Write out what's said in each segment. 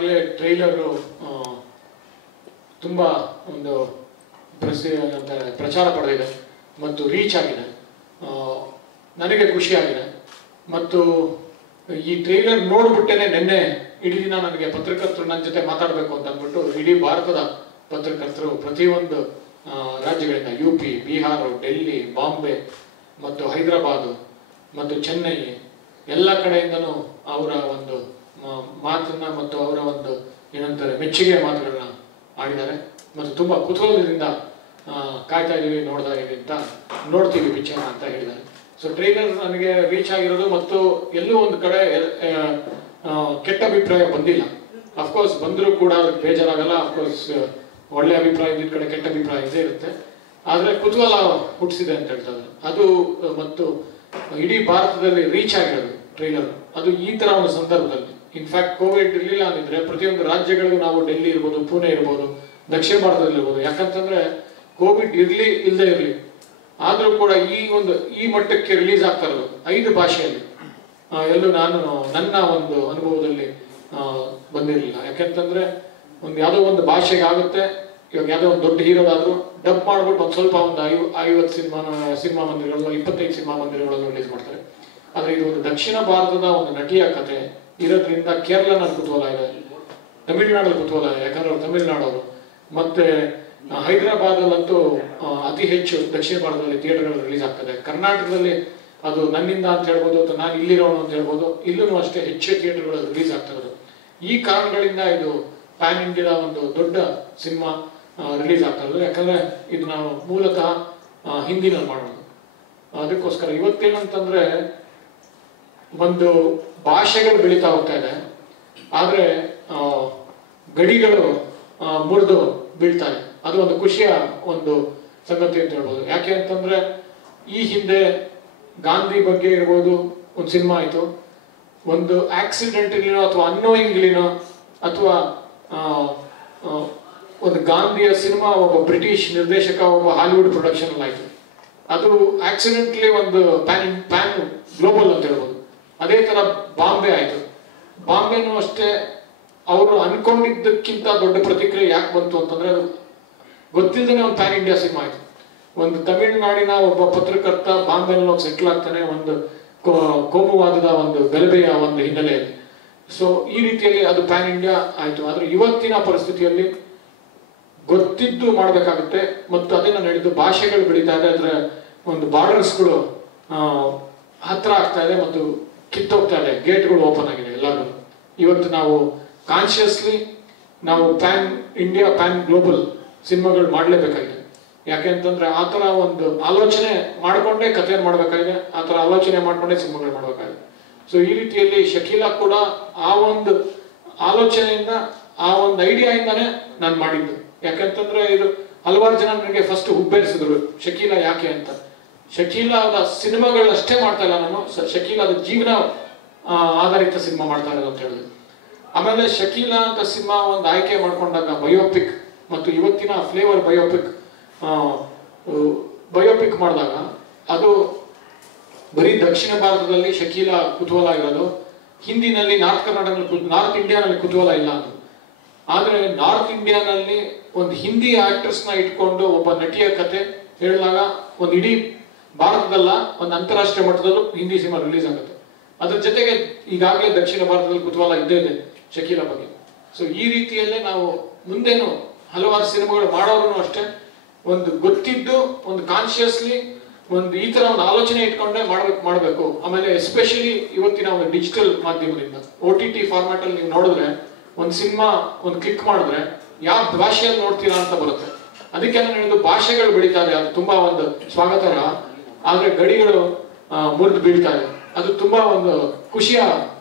ಈಗಾಗಲೇ ಟ್ರೈಲರು ತುಂಬ ಒಂದು ಪ್ರಚಾರ ಪಡೆದಿದೆ ಮತ್ತು ರೀಚ್ ಆಗಿದೆ. ನನಗೆ ಖುಷಿಯಾಗಿದೆ. ಮತ್ತು ಈ ಟ್ರೈಲರ್ ನೋಡ್ಬಿಟ್ಟೇನೆ ನಿನ್ನೆ ಇಡೀ ದಿನ ನನಗೆ ಪತ್ರಕರ್ತರು ನನ್ನ ಜೊತೆ ಮಾತಾಡಬೇಕು ಅಂತ ಅಂದ್ಬಿಟ್ಟು ಇಡೀ ಭಾರತದ ಪತ್ರಕರ್ತರು ಪ್ರತಿಯೊಂದು ರಾಜ್ಯಗಳಿಂದ UP, ಬಿಹಾರ, ಡೆಲ್ಲಿ, ಬಾಂಬೆ ಮತ್ತು ಹೈದರಾಬಾದು ಮತ್ತು ಚೆನ್ನೈ ಎಲ್ಲ ಕಡೆಯಿಂದನೂ ಅವರ ಒಂದು ಮಾತನ್ನ ಮತ್ತು ಅವರ ಒಂದು ಏನಂತಾರೆ ಮೆಚ್ಚುಗೆ ಮಾತುಗಳನ್ನ ಆಡಿದ್ದಾರೆ. ಮತ್ತು ತುಂಬ ಕುತೂಹಲದಿಂದ ಕಾಯ್ತಾ ಇದೀವಿ, ನೋಡ್ತಾ ಇದೀವಿ ಅಂತ ನೋಡ್ತೀವಿ ಪಿಕ್ಚರ್ ಅಂತ ಹೇಳಿದ್ದಾರೆ. ಸೊ ಟ್ರೈಲರ್ ನನಗೆ ರೀಚ್ ಆಗಿರೋದು ಮತ್ತು ಎಲ್ಲೂ ಒಂದು ಕಡೆ ಕೆಟ್ಟ ಅಭಿಪ್ರಾಯ ಬಂದಿಲ್ಲ. ಅಫ್ಕೋರ್ಸ್ ಬಂದರೂ ಕೂಡ ಅದಕ್ಕೆ ಬೇಜಾರಾಗಲ್ಲ. ಅಫ್ಕೋರ್ಸ್ ಒಳ್ಳೆ ಅಭಿಪ್ರಾಯ ಇದ್ದ ಕಡೆ ಕೆಟ್ಟ ಅಭಿಪ್ರಾಯ ಇದ್ದೇ ಇರುತ್ತೆ. ಆದರೆ ಕುತೂಹಲ ಹುಟ್ಟಿಸಿದೆ ಅಂತ ಹೇಳ್ತಾರೆ ಅದು. ಮತ್ತು ಇಡೀ ಭಾರತದಲ್ಲಿ ರೀಚ್ ಆಗಿರೋದು ಟ್ರೈಲರ್ ಅದು ಈ ತರ ಒಂದು ಸಂದರ್ಭದಲ್ಲಿ. ಇನ್ಫ್ಯಾಕ್ಟ್ ಕೋವಿಡ್ ಇರಲಿಲ್ಲ ಅಂದಿದ್ರೆ ಪ್ರತಿಯೊಂದು ರಾಜ್ಯಗಳಿಗೂ ನಾವು ಡೆಲ್ಲಿ ಇರ್ಬೋದು, ಪುಣೆ ಇರ್ಬೋದು, ದಕ್ಷಿಣ ಭಾರತದಲ್ಲಿ ಇರ್ಬೋದು, ಯಾಕಂತಂದ್ರೆ ಕೋವಿಡ್ ಇರಲಿ ಇಲ್ಲದೆ ಇರಲಿ ಆದರೂ ಕೂಡ ಈ ಮಟ್ಟಕ್ಕೆ ರಿಲೀಸ್ ಆಗ್ತಾ ಇರೋದು 5 ಭಾಷೆಯಲ್ಲಿ ಎಲ್ಲೂ ನಾನು ನನ್ನ ಒಂದು ಅನುಭವದಲ್ಲಿ ಬಂದಿರಲಿಲ್ಲ. ಯಾಕೆಂತಂದ್ರೆ ಯಾವುದೋ ಒಂದು ಭಾಷೆಗೆ ಆಗುತ್ತೆ. ಇವಾಗ ಯಾವುದೋ ಒಂದು ದೊಡ್ಡ ಹೀರೋದಾದ್ರೂ ಡಬ್ ಮಾಡ್ಬಿಟ್ಟು ಒಂದು ಸ್ವಲ್ಪ ಒಂದು 50 ಸಿನಿಮಾ ಮಂದಿರಗಳು 25 ಸಿನಿಮಾ ಮಂದಿರಗಳನ್ನು ರಿಲೀಸ್ ಮಾಡ್ತಾರೆ. ಆದರೆ ಇದು ಒಂದು ದಕ್ಷಿಣ ಭಾರತದ ಒಂದು ನಟಿಯ ಕಥೆ ಇರೋದ್ರಿಂದ ಕೇರಳನಲ್ಲಿ ಕುತೂಹಲ ಇದೆ, ತಮಿಳುನಾಡಲ್ಲಿ ಕುತೂಹಲ ಇದೆ, ಯಾಕಂದ್ರೆ ಅವ್ರು ತಮಿಳುನಾಡವರು. ಮತ್ತೆ ಹೈದರಾಬಾದಲ್ಲಂತೂ ಅತಿ ಹೆಚ್ಚು ದಕ್ಷಿಣ ಭಾರತದಲ್ಲಿ ಥಿಯೇಟರ್ಗಳು ರಿಲೀಸ್ ಆಗ್ತದೆ. ಕರ್ನಾಟಕದಲ್ಲಿ ಅದು ನನ್ನಿಂದ ಅಂತ ಹೇಳ್ಬೋದು ಅಥವಾ ನಾನು ಇಲ್ಲಿರೋನು ಅಂತ ಹೇಳ್ಬೋದು, ಇಲ್ಲೂ ಅಷ್ಟೇ ಹೆಚ್ಚು ಥಿಯೇಟರ್ಗಳು ರಿಲೀಸ್ ಆಗ್ತಾ ಇರೋದು. ಈ ಕಾರಣಗಳಿಂದ ಇದು ಪ್ಯಾನ್ ಇಂಡಿಯಾದ ಒಂದು ದೊಡ್ಡ ಸಿನಿಮಾ ರಿಲೀಸ್ ಆಗ್ತಾ ಇರೋದು. ಯಾಕಂದ್ರೆ ಇದು ನಾವು ಮೂಲತಃ ಹಿಂದಿನಲ್ಲಿ ಮಾಡೋದು. ಅದಕ್ಕೋಸ್ಕರ ಇವತ್ತೇನಂತಂದ್ರೆ ಒಂದು ಭಾಷೆಗಳು ಬೆಳೀತಾ ಹೋಗ್ತಾ ಇದೆ, ಆದ್ರೆ ಗಡಿಗಳು ಮುರಿದು ಬೀಳ್ತಾರೆ. ಅದು ಒಂದು ಖುಷಿಯ ಒಂದು ಸಂಗತಿ ಅಂತ ಹೇಳ್ಬೋದು. ಯಾಕೆ ಅಂತಂದ್ರೆ ಈ ಹಿಂದೆ ಗಾಂಧಿ ಬಗ್ಗೆ ಇರ್ಬೋದು ಒಂದು ಸಿನಿಮಾ ಆಯ್ತು, ಒಂದು ಆಕ್ಸಿಡೆಂಟ್ಲಿನೋ ಅಥವಾ ಅನ್ನೋಯಿಂಗ್ಲಿನೋ ಅಥವಾ ಒಂದು ಗಾಂಧಿಯ ಸಿನಿಮಾ ಒಬ್ಬ ಬ್ರಿಟಿಷ್ ನಿರ್ದೇಶಕ ಒಬ್ಬ ಹಾಲಿವುಡ್ ಪ್ರೊಡಕ್ಷನ್ ಅಲ್ಲಿ ಆಯ್ತು. ಅದು ಆಕ್ಸಿಡೆಂಟ್ಲಿ ಒಂದು ಪ್ಯಾನ್ ಗ್ಲೋಬಲ್ ಅಂತ ಹೇಳ್ಬೋದು. ಅದೇ ತರ ಬಾಂಬೆ ಆಯ್ತು. ಬಾಂಬೆನೂ ಅಷ್ಟೇ ಅವರು ಅನ್ಕೊಂಡಿದ್ದಕ್ಕಿಂತ ದೊಡ್ಡ ಪ್ರತಿಕ್ರಿಯೆ ಯಾಕೆ ಬಂತು ಅಂತಂದ್ರೆ ಅದು ಗೊತ್ತಿಲ್ಲದೇ ಒಂದು ಪ್ಯಾನ್ ಇಂಡಿಯಾ ಸಿನಿಮಾ ಆಯ್ತು. ಒಂದು ತಮಿಳುನಾಡಿನ ಒಬ್ಬ ಪತ್ರಕರ್ತ ಬಾಂಬೆನಲ್ಲಿ ಹೋಗಿ ಸೆಟ್ಲ್ ಆಗ್ತಾನೆ ಒಂದು ಕೋಮುವಾದದ ಒಂದು ಗಲಭೆಯ ಒಂದು ಹಿನ್ನೆಲೆಯಲ್ಲಿ. ಸೊ ಈ ರೀತಿಯಲ್ಲಿ ಅದು ಪ್ಯಾನ್ ಇಂಡಿಯಾ ಆಯ್ತು. ಆದ್ರೆ ಇವತ್ತಿನ ಪರಿಸ್ಥಿತಿಯಲ್ಲಿ ಗೊತ್ತಿದ್ದು ಮಾಡಬೇಕಾಗುತ್ತೆ. ಮತ್ತು ಅದೇ ನಾನು ಹೇಳಿದ್ದು ಭಾಷೆಗಳು ಬೆಳೀತಾ ಇದೆ, ಅದರ ಒಂದು ಬಾರ್ಡರ್ಸ್ಗಳು ಹತ್ರ ಆಗ್ತಾ ಇದೆ ಮತ್ತು ಕಿತ್ತೋಗ್ತಾ ಇದೆ, ಗೇಟ್ಗಳು ಓಪನ್ ಆಗಿದೆ ಎಲ್ಲರಿಗೂ. ಇವತ್ತು ನಾವು ಕಾನ್ಶಿಯಸ್ಲಿ ನಾವು ಪ್ಯಾನ್ ಇಂಡಿಯಾ ಪ್ಯಾನ್ ಗ್ಲೋಬಲ್ ಸಿನಿಮಾಗಳು ಮಾಡಲೇಬೇಕಾಗಿದೆ. ಯಾಕೆ ಅಂತಂದ್ರೆ ಆ ಥರ ಒಂದು ಆಲೋಚನೆ ಮಾಡಿಕೊಂಡೇ ಕಥೆಯನ್ನು ಮಾಡಬೇಕಾಗಿದೆ, ಆ ಥರ ಆಲೋಚನೆ ಮಾಡಿಕೊಂಡೇ ಸಿನಿಮಾಗಳು ಮಾಡಬೇಕಾಗಿದೆ. ಸೊ ಈ ರೀತಿಯಲ್ಲಿ ಶಕೀಲಾ ಕೂಡ ಆ ಒಂದು ಆಲೋಚನೆಯಿಂದ ಆ ಒಂದು ಐಡಿಯಾಯಿಂದಾನೇ ನಾನು ಮಾಡಿದ್ದು. ಯಾಕಂತಂದ್ರೆ ಇದು ಹಲವಾರು ಜನ ನನಗೆ ಫಸ್ಟ್ ಹುಬ್ಬೇರಿಸಿದ್ರು ಶಕೀಲಾ ಯಾಕೆ ಅಂತ. ಶಕೀಲಾದ ಸಿನಿಮಾಗಳಷ್ಟೇ ಮಾಡ್ತಾ ಇಲ್ಲ ನಾನು, ಶಕೀಲಾದ ಜೀವನ ಆಧಾರಿತ ಸಿನಿಮಾ ಮಾಡ್ತಾ ಇರೋದು ಅಂತ ಹೇಳಿದ್ರು. ಆಮೇಲೆ ಶಕೀಲಾ ಅಂತ ಸಿನಿಮಾ ಒಂದು ಆಯ್ಕೆ ಮಾಡ್ಕೊಂಡಾಗ ಬಯೋಪಿಕ್ ಮತ್ತು ಇವತ್ತಿನ ಫ್ಲೇವರ್ ಬಯೋಪಿಕ್ ಮಾಡಿದಾಗ ಅದು ಬರೀ ದಕ್ಷಿಣ ಭಾರತದಲ್ಲಿ ಶಕೀಲಾ ಕುತೂಹಲ ಇರೋದು, ಹಿಂದಿನಲ್ಲಿ ನಾರ್ತ್ ಇಂಡಿಯಾನಲ್ಲಿ ಕುತೂಹಲ ಇಲ್ಲ ಅದು. ಆದ್ರೆ ನಾರ್ತ್ ಇಂಡಿಯಾನಲ್ಲಿ ಒಂದು ಹಿಂದಿ ಆಕ್ಟರ್ಸ್ನ ಇಟ್ಕೊಂಡು ಒಬ್ಬ ನಟಿಯ ಕತೆ ಹೇಳಿದಾಗ ಒಂದು ಇಡೀ ಭಾರತದಲ್ಲ ಒಂದು ಅಂತಾರಾಷ್ಟ್ರೀಯ ಮಟ್ಟದಲ್ಲೂ ಹಿಂದಿ ಸಿನಿಮಾ ರಿಲೀಸ್ ಆಗುತ್ತೆ. ಅದ್ರ ಜೊತೆಗೆ ಈಗಾಗಲೇ ದಕ್ಷಿಣ ಭಾರತದಲ್ಲಿ ಕುತೂಹಲ ಇದ್ದೇ ಇದೆ ಶಕೀಲಾ ಬಗ್ಗೆ. ಸೊ ಈ ರೀತಿಯಲ್ಲೇ ನಾವು ಮುಂದೇನು ಹಲವಾರು ಸಿನಿಮಾಗಳು ಮಾಡೋರು ಅಷ್ಟೇ ಒಂದು ಗೊತ್ತಿದ್ದು ಒಂದು ಕಾನ್ಶಿಯಸ್ಲಿ ಒಂದು ಈ ತರ ಒಂದು ಆಲೋಚನೆ ಇಟ್ಕೊಂಡೆ ಮಾಡಬೇಕು. ಆಮೇಲೆ ಎಸ್ಪೆಷಲಿ ಇವತ್ತಿನ ಒಂದು ಡಿಜಿಟಲ್ ಮಾಧ್ಯಮದಿಂದ OTT ಫಾರ್ಮ್ಯಾಟ್ ಅಲ್ಲಿ ನೀವು ನೋಡಿದ್ರೆ ಒಂದು ಸಿನಿಮಾ ಒಂದು ಕ್ಲಿಕ್ ಮಾಡಿದ್ರೆ ಯಾವ ಭಾಷೆಯಲ್ಲಿ ನೋಡ್ತೀರಾ ಅಂತ ಬರುತ್ತೆ. ಅದಕ್ಕೆ ನಾನು ಹೇಳಿದ್ದು ಭಾಷೆಗಳು ಬೆಳೀತಾ ಇದೆ, ಅದು ತುಂಬಾ ಒಂದು ಸ್ವಾಗತಾರ್ಹ. ಆದ್ರೆ ಗಡಿಗಳು ಮುರಿದು ಬೀಳ್ತಾ ಇದೆ, ಅದು ತುಂಬಾ ಒಂದು ಖುಷಿಯ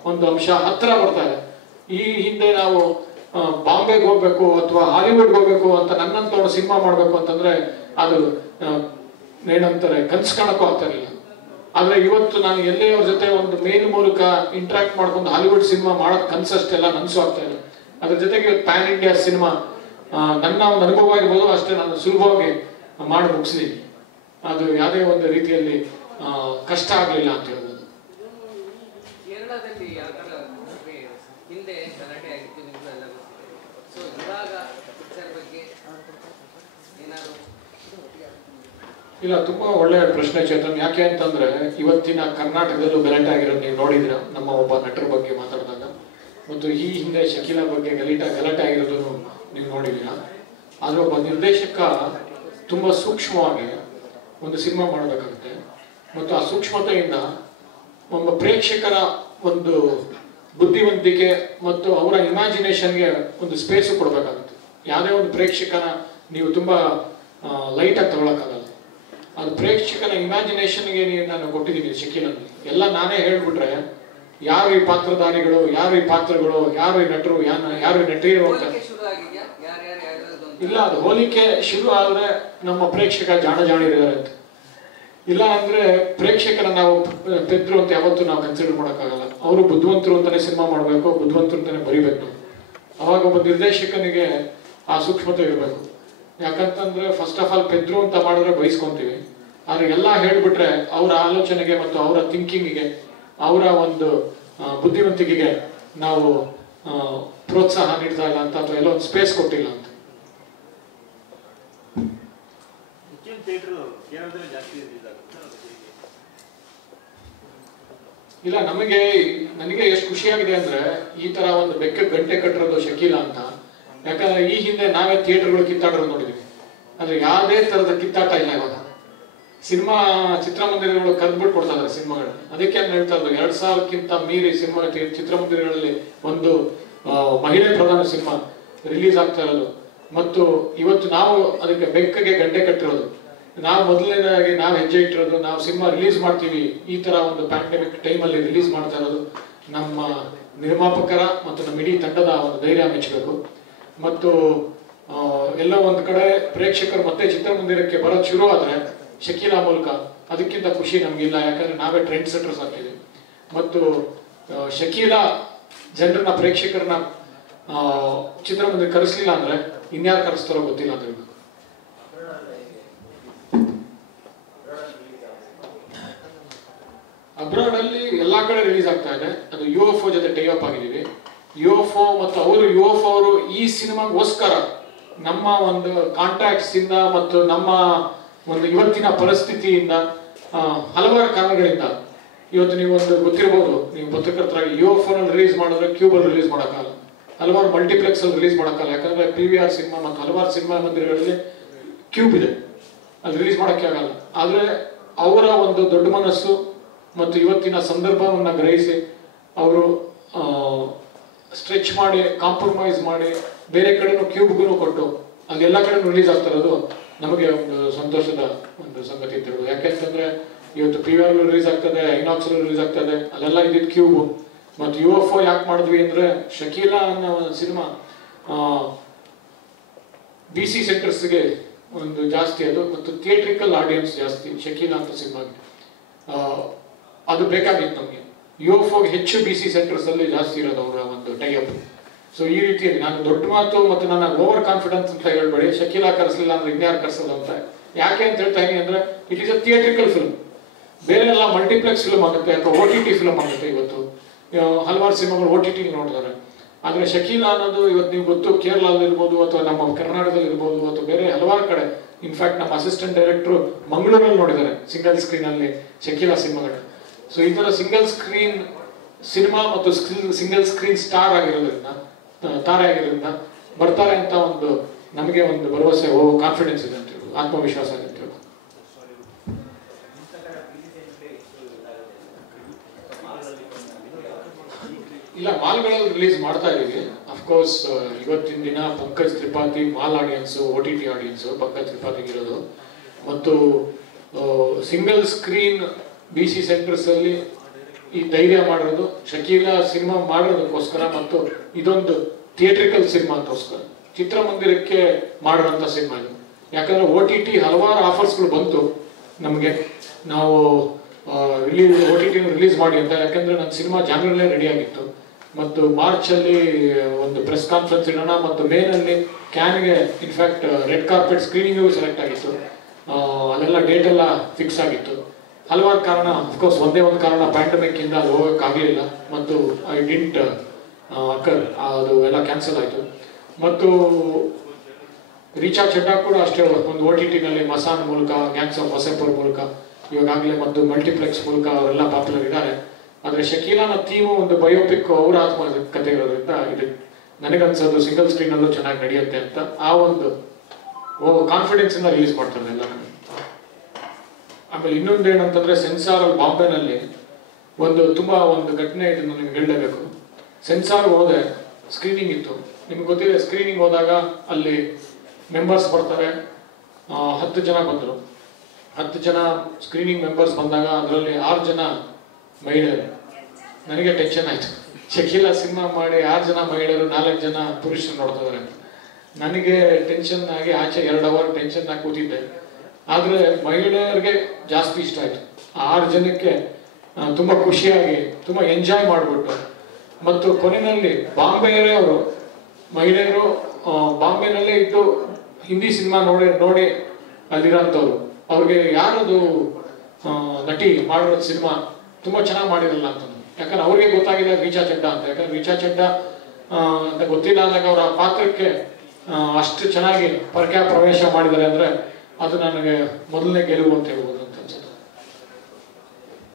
ಒಂದು ಅಂಶ ಹತ್ರ ಬರ್ತಾ ಇದೆ. ಈ ಹಿಂದೆ ನಾವು ಬಾಂಬೆಗೆ ಹೋಗ್ಬೇಕು ಅಥವಾ ಹಾಲಿವುಡ್ಗೆ ಹೋಗ್ಬೇಕು ಅಂತ ನನ್ನಂತವ್ರು ಸಿನಿಮಾ ಮಾಡ್ಬೇಕು ಅಂತಂದ್ರೆ ಅದು ಏನಂತಾರೆ ಕನ್ಸು ಕಾಣಕ್ಕೂ ಆಗ್ತಾ ಇರಲಿಲ್ಲ. ಆದ್ರೆ ಇವತ್ತು ನಾನು ಎಲ್ಲೇ ಅವ್ರ ಜೊತೆ ಒಂದು ಮೇಲ್ ಮೂಲಕ ಇಂಟ್ರಾಕ್ಟ್ ಮಾಡ್ಕೊಂಡು ಹಾಲಿವುಡ್ ಸಿನಿಮಾ ಮಾಡೋದ್ ಕನ್ಸಷ್ಟೆಲ್ಲ ನನ್ಸು ಆಗ್ತಾ ಇಲ್ಲ. ಅದ್ರ ಜೊತೆಗೆ ಪ್ಯಾನ್ ಇಂಡಿಯಾ ಸಿನಿಮಾ ನನ್ನ ಒಂದು ಅನುಭವ ಆಗಿರ್ಬೋದು ಅಷ್ಟೇ ನಾನು ಸುಲಭವಾಗಿ ಮಾಡಿ ಮುಗಿಸಿದೀನಿ. ಅದು ಯಾವುದೇ ಒಂದು ರೀತಿಯಲ್ಲಿ ಕಷ್ಟ ಆಗಲಿಲ್ಲ ಅಂತ ಹೇಳ್ಬೋದು. ಕೇರಳದಲ್ಲಿ ಹಿಂದೆ ಗಲಾಟೆ ಆಗಿತ್ತು, ಇಲ್ಲ, ತುಂಬಾ ಒಳ್ಳೆಯ ಪ್ರಶ್ನೆ ಚೇತನ್. ಯಾಕೆ ಅಂತಂದ್ರೆ ಇವತ್ತಿನ ಕರ್ನಾಟಕದಲ್ಲೂ ಗಲಾಟೆ ಆಗಿರೋದು ನೀವು ನೋಡಿದಿರ, ನಮ್ಮ ಒಬ್ಬ ನಟರ ಬಗ್ಗೆ ಮಾತಾಡಿದಾಗ. ಮತ್ತು ಈ ಹಿಂದೆ ಶಕೀಲಾ ಬಗ್ಗೆ ಗಲಾಟೆ ಆಗಿರೋದನ್ನು ನೀವು ನೋಡಿದ್ದೀರಾ. ಆದ್ರೆ ಒಬ್ಬ ನಿರ್ದೇಶಕ ತುಂಬಾ ಸೂಕ್ಷ್ಮವಾಗಿ ಒಂದು ಸಿನಿಮಾ ಮಾಡಬೇಕಾಗುತ್ತೆ. ಮತ್ತು ಆ ಸೂಕ್ಷ್ಮತೆಯಿಂದ ಒಬ್ಬ ಪ್ರೇಕ್ಷಕರ ಒಂದು ಬುದ್ಧಿವಂತಿಕೆ ಮತ್ತು ಅವರ ಇಮ್ಯಾಜಿನೇಷನ್ಗೆ ಒಂದು ಸ್ಪೇಸ್ ಕೊಡಬೇಕಾಗುತ್ತೆ. ಯಾವುದೇ ಒಂದು ಪ್ರೇಕ್ಷಕನ ನೀವು ತುಂಬಾ ಲೈಟಾಗಿ ತಗೊಳಕ್ಕಾಗಲ್ಲ. ಅದು ಪ್ರೇಕ್ಷಕನ ಇಮ್ಯಾಜಿನೇಷನ್ಗೆ ನಾನು ಕೊಟ್ಟಿದ್ದೀನಿ ಶಕೀಲಲ್ಲಿ. ಎಲ್ಲ ನಾನೇ ಹೇಳ್ಬಿಟ್ರೆ ಯಾರು ಈ ಪಾತ್ರಧಾರಿಗಳು, ಯಾರು ಈ ಪಾತ್ರಗಳು, ಯಾರು ಈ ನಟರು, ಯಾರು ಈ ನಟಿಯರು ಅಂತ ಇಲ್ಲ. ಅದು ಹೋಲಿಕೆ ಶುರು ಆದ್ರೆ ನಮ್ಮ ಪ್ರೇಕ್ಷಕ ಜಾಣಿದ್ದಾರೆ ಅಂತ. ಇಲ್ಲ ಅಂದ್ರೆ ಪ್ರೇಕ್ಷಕರ ನಾವು ಪೆದ್ರು ಅಂತ ಯಾವತ್ತೂ ನಾವು ಕನ್ಸಿಡರ್ ಮಾಡೋಕ್ಕಾಗಲ್ಲ. ಅವರು ಬುದ್ಧಿವಂತರು ಅಂತಾನೆ ಸಿನಿಮಾ ಮಾಡಬೇಕು, ಬುದ್ಧಿವಂತರು ಅಂತಾನೆ ಬರಿಬೇಕು. ಅವಾಗ ಒಬ್ಬ ನಿರ್ದೇಶಕನಿಗೆ ಆ ಸೂಕ್ಷ್ಮತೆ ಇರಬೇಕು. ಯಾಕಂತಂದ್ರೆ ಫಸ್ಟ್ ಆಫ್ ಆಲ್ ಪೆದ್ರು ಅಂತ ಮಾಡಿದ್ರೆ ಬಯಸ್ಕೊಂತೀವಿ. ಆದ್ರೆ ಎಲ್ಲ ಹೇಳ್ಬಿಟ್ರೆ ಅವರ ಆಲೋಚನೆಗೆ ಮತ್ತು ಅವರ ಥಿಂಕಿಂಗಿಗೆ, ಅವರ ಒಂದು ಬುದ್ಧಿವಂತಿಕೆಗೆ ನಾವು ಪ್ರೋತ್ಸಾಹ ನೀಡ್ತಾ ಇಲ್ಲ ಅಂತ, ಅಥವಾ ಎಲ್ಲ ಒಂದು ಸ್ಪೇಸ್ ಕೊಟ್ಟಿಲ್ಲ ಅಂತ. ಇಲ್ಲ, ನನಗೆ ಎಷ್ಟು ಖುಷಿಯಾಗಿದೆ ಅಂದ್ರೆ ಈ ತರ ಒಂದು ಬೆಕ್ಕ ಗಂಟೆ ಕಟ್ಟಿರೋದು ಶಕೀಲಾ ಅಂತ. ಯಾಕಂದ್ರೆ ಈ ಹಿಂದೆ ನಾವೇ ಥಿಯೇಟರ್ಗಳು ಕಿತ್ತಾಡೋದು ನೋಡಿದ್ವಿ. ಅಂದ್ರೆ ಯಾವುದೇ ತರದ ಕಿತ್ತಾಟ ಇಲ್ಲ ಇವಾಗ. ಸಿನಿಮಾ ಚಿತ್ರಮಂದಿರಗಳು ಕರೆದ್ಬಿಟ್ಟು ಕೊಡ್ತಾ ಇದಾರೆ ಸಿನಿಮಾಗಳು. ಅದಕ್ಕೆ ನಾನು ಹೇಳ್ತಾ ಇದ್ದು 2000ಕ್ಕಿಂತ ಮೀರಿ ಸಿನಿಮಾ ಚಿತ್ರಮಂದಿರಗಳಲ್ಲಿ ಒಂದು ಮಹಿಳೆ ಪ್ರಧಾನ ಸಿನಿಮಾ ರಿಲೀಸ್ ಆಗ್ತಾ ಇರೋದು. ಮತ್ತು ಇವತ್ತು ನಾವು ಅದಕ್ಕೆ ಬೆಕ್ಕಗೆ ಗಂಟೆ ಕಟ್ಟಿರೋದು, ನಾವು ಮೊದಲನೇದಾಗಿ ನಾವು ಹೆಜ್ಜೆ ಇಟ್ಟಿರೋದು, ನಾವು ಸಿನಿಮಾ ರಿಲೀಸ್ ಮಾಡ್ತೀವಿ ಈ ತರ ಒಂದು ಪ್ಯಾಂಡಮಿಕ್ ಟೈಮಲ್ಲಿ ರಿಲೀಸ್ ಮಾಡ್ತಾ ಇರೋದು ನಮ್ಮ ನಿರ್ಮಾಪಕರ ಮತ್ತು ನಮ್ಮ ಇಡೀ ತಂಡದ ಒಂದು ಧೈರ್ಯ ಮೆಚ್ಚಬೇಕು. ಮತ್ತು ಎಲ್ಲ ಒಂದು ಕಡೆ ಪ್ರೇಕ್ಷಕರು ಮತ್ತೆ ಚಿತ್ರಮಂದಿರಕ್ಕೆ ಬರೋದು ಶುರು ಆದ್ರೆ ಶಕೀಲಾ ಮೂಲಕ, ಅದಕ್ಕಿಂತ ಖುಷಿ ನಮ್ಗಿಲ್ಲ. ಯಾಕಂದ್ರೆ ನಾವೇ ಟ್ರೆಂಡ್ ಸೆಟರ್ಸ್ ಆಗ್ತೀವಿ. ಮತ್ತು ಶಕೀಲಾ ಜನರನ್ನ, ಪ್ರೇಕ್ಷಕರನ್ನ ಚಿತ್ರಮಂದಿರ ಕರೆಸ್ಲಿಲ್ಲ ಅಂದ್ರೆ ಇನ್ಯಾರು ಕರೆಸ್ತಾರೋ ಗೊತ್ತಿಲ್ಲ ಅಂತ ಹೇಳ್ಬೇಕು. ಅಬ್ರಾಡ್ ಅಲ್ಲಿ ಎಲ್ಲಾ ಕಡೆ ರಿಲೀಸ್ ಆಗ್ತಾ ಇದೆ. ಅದು UFO ಜೊತೆ ಟೈ ಅಪ್ ಆಗಿದ್ದೀವಿ. UFO ಮತ್ತು ಅವರು ಈ ಸಿನಿಮಾಗೋಸ್ಕರ ನಮ್ಮ ಒಂದು ಕಾಂಟ್ರಾಕ್ಟ್ಸ್ ಇಂದ ಮತ್ತು ನಮ್ಮ ಒಂದು ಇವತ್ತಿನ ಪರಿಸ್ಥಿತಿಯಿಂದ ಹಲವಾರು ಕಾರಣಗಳಿಂದ ಇವತ್ತು ನೀವು ಒಂದು ಗೊತ್ತಿರಬಹುದು, ನೀವು ಪತ್ರಕರ್ತರಾಗಿ UFO ನಲ್ಲಿ ರಿಲೀಸ್ ಮಾಡಿದ್ರೆ ಕ್ಯೂಬಲ್ ರಿಲೀಸ್ ಮಾಡೋಕ್ಕಾಗಲ್ಲ, ಹಲವಾರು ಮಲ್ಟಿಪ್ಲೆಕ್ಸ್ ಅಲ್ಲಿ ರಿಲೀಸ್ ಮಾಡೋಕ್ಕಾಗಲ್ಲ. ಯಾಕಂದ್ರೆ PVR ಸಿನಿಮಾ ಮತ್ತು ಹಲವಾರು ಸಿನಿಮಾ ಮಂದಿರಗಳಲ್ಲಿ ಕ್ಯೂಬ್ ಇದೆ, ಅಲ್ಲಿ ರಿಲೀಸ್ ಮಾಡೋಕ್ಕೆ ಆಗಲ್ಲ. ಆದ್ರೆ ಅವರ ಒಂದು ದೊಡ್ಡ ಮನಸ್ಸು ಮತ್ತು ಇವತ್ತಿನ ಸಂದರ್ಭವನ್ನ ಗ್ರಹಿಸಿ ಅವರು ಸ್ಟ್ರೆಚ್ ಮಾಡಿ, ಕಾಂಪ್ರಮೈಸ್ ಮಾಡಿ, ಬೇರೆ ಕಡೆನೂ ಕ್ಯೂಬ್ಗೂ ಕೊಟ್ಟು ಅಲ್ಲೆಲ್ಲ ಕಡೆ ರಿಲೀಸ್ ಆಗ್ತಾ ಇರೋದು ನಮಗೆ ಒಂದು ಸಂತೋಷದ ಒಂದು ಸಂಗತಿ ಅಂತ ಹೇಳೋದು. ಯಾಕೆಂತಂದ್ರೆ ಇವತ್ತು PVR ರಿಲೀಸ್ ಆಗ್ತದೆ, ಐನಾಕ್ಸ್ ರಿಲೀಸ್ ಆಗ್ತದೆ, ಅಲ್ಲೆಲ್ಲ ಇದ್ದಿದ್ದು ಕ್ಯೂಬ್. ಮತ್ತು UFO ಯಾಕೆ ಮಾಡಿದ್ವಿ ಅಂದ್ರೆ ಶಕೀಲಾ ಅನ್ನೋ ಒಂದು ಸಿನಿಮಾ BC ಸೆಂಟರ್ಸ್ಗೆ ಒಂದು ಜಾಸ್ತಿ ಅದು, ಮತ್ತು ಥಿಯೇಟ್ರಿಕಲ್ ಆಡಿಯನ್ಸ್ ಜಾಸ್ತಿ ಶಕೀಲಾ ಅಂತ ಸಿನಿಮಾಗೆ. ಅದು ಬೇಕಾಗಿತ್ತು ನಮಗೆ. UFO ಹೆಚ್ಚು BC ಸೆಂಟರ್ಸ್ ಅಲ್ಲಿ ಜಾಸ್ತಿ ಇರೋದು ಅವರ ಒಂದು ಟೈ ಅಪ್. ಸೊ ಈ ರೀತಿಯಲ್ಲಿ ನಾನು ದೊಡ್ಡ ಮಾತು ಮತ್ತು ನನ್ನ ಓವರ್ ಕಾನ್ಫಿಡೆನ್ಸ್ ಅಂತ ಹೇಳ್ಬೇಡಿ, ಶಕೀಲಾ ಕರೆಸಲಿಲ್ಲ ಅಂದ್ರೆ ಇನ್ಯಾರು ಕರೆಸೋದು ಅಂತ. ಯಾಕೆ ಅಂತ ಹೇಳ್ತಾ ಇದೀನಿ ಅಂದ್ರೆ it is a theatrical film. ಬೇರೆ ಎಲ್ಲ ಮಲ್ಟಿಪ್ಲೆಕ್ಸ್ ಫಿಲ್ಮ್ ಆಗುತ್ತೆ ಅಥವಾ OTT ಫಿಲ್ಮ್ ಆಗುತ್ತೆ. ಇವತ್ತು ಹಲವಾರು ಸಿನಿಮಾಗಳು OTT ನೋಡ್ತಾರೆ. ಆದ್ರೆ ಶಕೀಲಾ ಅನ್ನೋದು ಇವತ್ತು ನೀವು ಗೊತ್ತು, ಕೇರಳದಲ್ಲಿ ಇರ್ಬೋದು ಅಥವಾ ನಮ್ಮ ಕರ್ನಾಟಕದಲ್ಲಿ ಇರ್ಬೋದು ಅಥವಾ ಬೇರೆ ಹಲವಾರು ಕಡೆ. ಇನ್ಫ್ಯಾಕ್ಟ್ ನಮ್ಮ ಅಸಿಸ್ಟೆಂಟ್ ಡೈರೆಕ್ಟರ್ ಮಂಗಳೂರಲ್ಲಿ ನೋಡಿದ್ದಾರೆ ಸಿಂಗಲ್ ಸ್ಕ್ರೀನ್ ಅಲ್ಲಿ ಶಕೀಲಾ ಸಿನಿಮಾಗಳು. ಸೊ ಈ ತರ ಸಿಂಗಲ್ ಸ್ಕ್ರೀನ್ ಸಿನಿಮಾ ಮತ್ತು ಸಿಂಗಲ್ ಸ್ಕ್ರೀನ್ ತಾರೆ ಆಗಿರೋದ್ರಿಂದ ಬರ್ತಾರೆ ಅಂತ ಒಂದು ನಮಗೆ ಒಂದು ಭರವಸೆ, ಕಾನ್ಫಿಡೆನ್ಸ್ ಇದೆ ಅಂತ ಹೇಳಿ, ಆತ್ಮವಿಶ್ವಾಸ ಇದೆ ಅಂತ ಹೇಳಿ. ಇಲ್ಲ, ಮಾಲ್ಗಳಲ್ಲಿ ರಿಲೀಸ್ ಮಾಡ್ತಾ ಇದೀವಿ. ಅಫ್ಕೋರ್ಸ್ ಇವತ್ತಿನ ದಿನ Pankaj Tripathi mall audience, OTT audience Pankaj ತ್ರಿಪಾಠಿಗೆ ಇರೋದು. ಮತ್ತು ಸಿಂಗಲ್ ಸ್ಕ್ರೀನ್ BC ಸೆಂಟರ್ಸ್ ಅಲ್ಲಿ ಈ ಧೈರ್ಯ ಮಾಡಿರೋದು ಶಕೀಲಾ ಸಿನಿಮಾ ಮಾಡೋದಕ್ಕೋಸ್ಕರ, ಮತ್ತು ಇದೊಂದು ಥಿಯೇಟ್ರಿಕಲ್ ಸಿನಿಮಾ ಅಂತೋಸ್ಕರ, ಚಿತ್ರಮಂದಿರಕ್ಕೆ ಮಾಡಿರೋಂಥ ಸಿನಿಮಾ ಇದು. ಯಾಕಂದ್ರೆ OTT ಹಲವಾರು ಆಫರ್ಸ್ಗಳು ಬಂತು ನಮಗೆ, ನಾವು OTT ರಿಲೀಸ್ ಮಾಡಿ ಅಂತ. ಯಾಕಂದ್ರೆ ನನ್ನ ಸಿನಿಮಾ ಜಾನ್ವರಿಲೇ ರೆಡಿ ಆಗಿತ್ತು. ಮತ್ತು ಮಾರ್ಚಲ್ಲಿ ಒಂದು ಪ್ರೆಸ್ ಕಾನ್ಫರೆನ್ಸ್ ಇಡೋಣ, ಮತ್ತು ಮೇನಲ್ಲಿ ಕ್ಯಾನ್ಗೆ in fact red carpet screening select ಆಗಿತ್ತು. ಅಲ್ಲೆಲ್ಲ ಡೇಟ್ ಎಲ್ಲ ಫಿಕ್ಸ್ ಆಗಿತ್ತು. ಹಲವಾರು ಕಾರಣ, ಅಫ್ಕೋರ್ಸ್ ಒಂದೇ ಒಂದು ಕಾರಣ, ಪ್ಯಾಂಡಮಿಕ್ ಇಂದ ಅದು ಹೋಗೋಕ್ಕಾಗಲಿಲ್ಲ ಮತ್ತು ಐ ಡಿಂಟ್ ಅಕರ್, ಅದು ಎಲ್ಲ ಕ್ಯಾನ್ಸಲ್ ಆಯಿತು. ಮತ್ತು ರೀಚಾ ಚಡ್ಡಾ ಕೂಡ ಅಷ್ಟೇ ಒಂದು OTT-ನಲ್ಲಿ ಮಸಾನ್ ಮೂಲಕ, ಗ್ಯಾಂಗ್ಸ್ ಆಫ್ ವಸೇಪುರ್ ಮೂಲಕ, ಇವಾಗಲೇ ಮತ್ತು ಮಲ್ಟಿಪ್ಲೆಕ್ಸ್ ಮೂಲಕ ಅವರೆಲ್ಲ ಪಾಪ್ಯುಲರ್ ಇದ್ದಾರೆ. ಆದರೆ ಶಕೀಲಾನ ಥೀಮು ಒಂದು ಬಯೋಪಿಕ್, ಅವರ ಆತ್ಮಕಥೆ ಇರೋದ್ರಿಂದ ಇದು ನನಗನ್ಸೋದು ಸಿಂಗಲ್ ಸ್ಕ್ರೀನಲ್ಲೂ ಚೆನ್ನಾಗಿ ನಡೆಯುತ್ತೆ ಅಂತ ಆ ಒಂದು ಕಾನ್ಫಿಡೆನ್ಸಿಂದ ರಿಲೀಸ್ ಮಾಡ್ತಾರೆ ಎಲ್ಲ. ಆಮೇಲೆ ಇನ್ನೊಂದು ಏನಂತಂದರೆ, ಸೆನ್ಸಾರ್ ಬಾಂಬೆನಲ್ಲಿ ಒಂದು ಘಟನೆ ಇದನ್ನು ನಿಮ್ಗೆ ಹೇಳಲೇಬೇಕು. ಸೆನ್ಸಾರ್ಗೆ ಹೋದೆ, ಸ್ಕ್ರೀನಿಂಗ್ ಇತ್ತು. ನಿಮ್ಗೆ ಗೊತ್ತಿದೆ, ಸ್ಕ್ರೀನಿಂಗ್ ಹೋದಾಗ ಅಲ್ಲಿ ಮೆಂಬರ್ಸ್ ಬರ್ತಾರೆ. 10 ಜನ ಬಂದರು. 10 ಜನ ಸ್ಕ್ರೀನಿಂಗ್ ಮೆಂಬರ್ಸ್ ಬಂದಾಗ ಅದರಲ್ಲಿ 6 ಜನ ಮಹಿಳೆಯರು. ನನಗೆ ಟೆನ್ಷನ್ ಆಯಿತು. ಶಕೀಲಾ ಸಿನಿಮಾ ಮಾಡಿ 6 ಜನ ಮಹಿಳೆಯರು, 4 ಜನ ಪುರುಷರು ನೋಡ್ತಾ ಇದ್ದಾರೆ. ನನಗೆ ಟೆನ್ಷನ್ ಆಗಿ ಆಚೆ 2 ಅವರ್ ಟೆನ್ಷನ್ ಆಗಿ ಕೂತಿದ್ದೆ. ಆದರೆ ಮಹಿಳೆಯರಿಗೆ ಜಾಸ್ತಿ ಇಷ್ಟ ಆಯಿತು. 6 ಜನಕ್ಕೆ ತುಂಬ ಖುಷಿಯಾಗಿ ತುಂಬ ಎಂಜಾಯ್ ಮಾಡಿಬಿಟ್ಟು, ಮತ್ತು ಕೊನೆಯಲ್ಲಿ ಬಾಂಬೆಯವರೇ ಅವರು ಮಹಿಳೆಯರು ಬಾಂಬೆನಲ್ಲೇ ಇದ್ದು ಹಿಂದಿ ಸಿನಿಮಾ ನೋಡಿ ಅಲ್ಲಿರೋಂಥವ್ರು, ಅವ್ರಿಗೆ ಯಾರದು ನಟಿ ಮಾಡಿರೋ ಸಿನಿಮಾ ತುಂಬ ಚೆನ್ನಾಗಿ ಮಾಡಿರಲ್ಲ ಅಂತಂದು. ಯಾಕಂದ್ರೆ ಅವ್ರಿಗೆ ಗೊತ್ತಾಗಿದೆ ರೀಚಾ ಚಡ್ಡಾ ಅಂತ. ಯಾಕಂದ್ರೆ ರೀಚಾ ಚಡ್ಡಾ ಅಂತ ಗೊತ್ತಿಲ್ಲ ಅಂದಾಗ ಅವರ ಪಾತ್ರಕ್ಕೆ ಅಷ್ಟು ಚೆನ್ನಾಗಿ ಪ್ರವೇಶ ಮಾಡಿದ್ದಾರೆ ಅಂದರೆ ಅದು ನನಗೆ ಮೊದಲನೇ ಗೆಲುವು ಅಂತ ಹೇಳ್ಬೋದು.